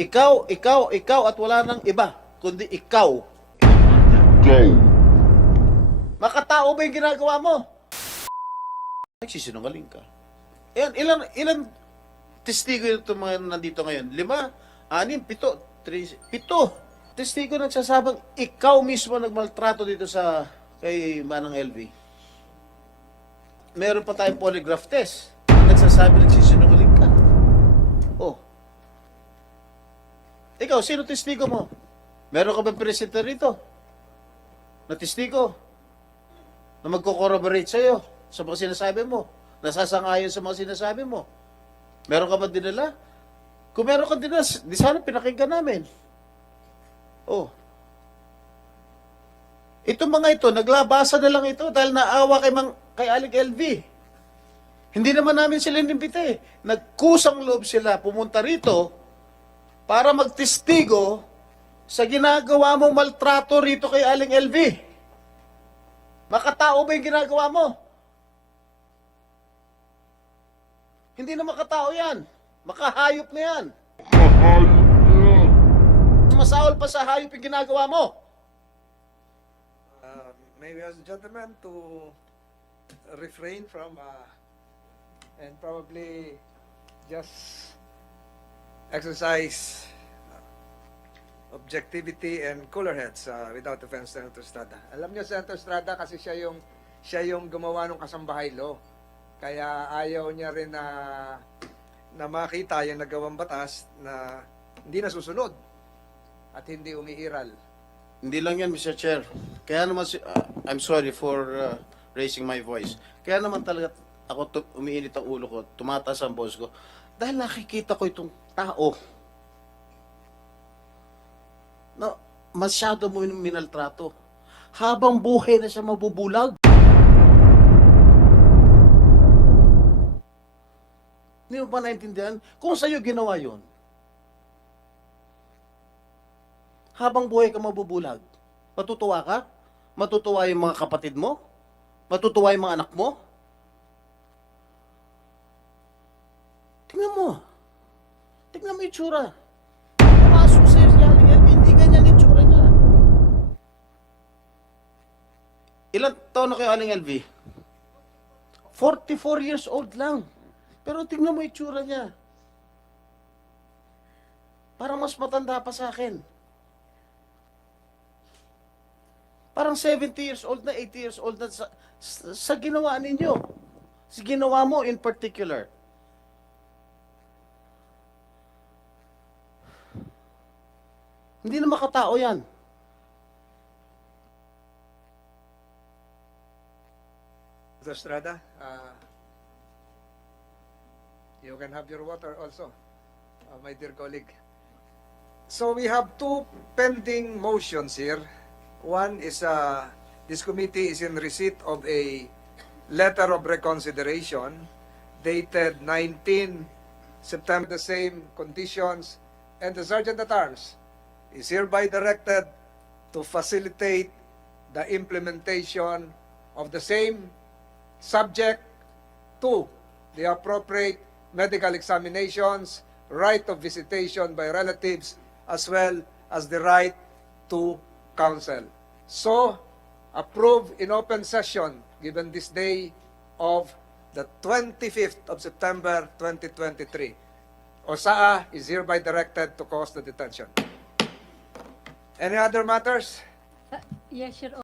Ikaw at wala nang iba, kundi ikaw. Makatao ba yung ginagawa mo? Nagsisinungaling ka. Ilan testigo ito mga nandito ngayon? 5, 6, 7, 7 testigo nagsasabang ikaw mismo nagmaltrato dito sa kay Manang LV. Meron pa tayong polygraph test. Nagsasabi nagsisinungaling ka. Oh. Ikaw, sino testigo mo? Meron ka ba presenter rito? Na testigo? Na magko-corroborate sa'yo sa mga sinasabi mo? Nasasangayon sa mga sinasabi mo? Meron ka ba dinala? Kung meron ka dinala, di sana pinakinggan namin. Oh. Itong mga ito, naglabasa na lang ito dahil naawa kay Aling LV. Hindi naman namin sila inimbita eh. Nagkusang loob sila pumunta rito para magtestigo sa ginagawa mong maltrato rito kay Aling LV. Makatao ba yung ginagawa mo? Hindi na makatao yan. Makahayop na yan. Masawal pa sa hayop yung ginagawa mo. May we ask the gentleman to refrain from and probably just exercise objectivity and cooler heads without offense, Senator Estrada. Alam niyo, Senator Estrada, kasi siya yung gumawa ng kasambahay law. Kaya ayaw niya rin na makita yung nagawang batas na hindi nasusunod at hindi umiiral. Hindi lang yan, Mr. Chair. Kaya naman, I'm sorry for raising my voice. Kaya naman talaga ako umiinit ang ulo ko, tumataas ang boss ko, dahil nakikita ko itong tao. No, masyado mo minaltrato. Habang buhay na siya mabubulag. Hindi mo ba naintindihan? Kung sa'yo ginawa yon, habang buhay ka mabubulag, matutuwa ka? Matutuwa yung mga kapatid mo? Matutuwa yung mga anak mo? Tingnan mo. Tingnan mo yung tsura. Pumasok sa'yo si Aling LV, hindi ganyan yung tsura niya. Ilan taon na kayo, Aling LV? 44 years old lang. Pero tingnan mo yung tsura niya. Parang mas matanda pa sa akin. Parang 70 years old na, 80 years old na sa ginawa ninyo. Sa ginawa mo in particular. Hindi na makatao yan. Senator Estrada, you can have your water also, my dear colleague. So we have two pending motions here. One is this committee is in receipt of a letter of reconsideration dated 19 September, the same conditions, and the Sergeant at Arms is hereby directed to facilitate the implementation of the same subject to the appropriate medical examinations, right of visitation by relatives, as well as the right to counsel. So, approve in open session given this day of the 25th of September 2023. OSAA is hereby directed to cause the detention. Any other matters? Yes, Your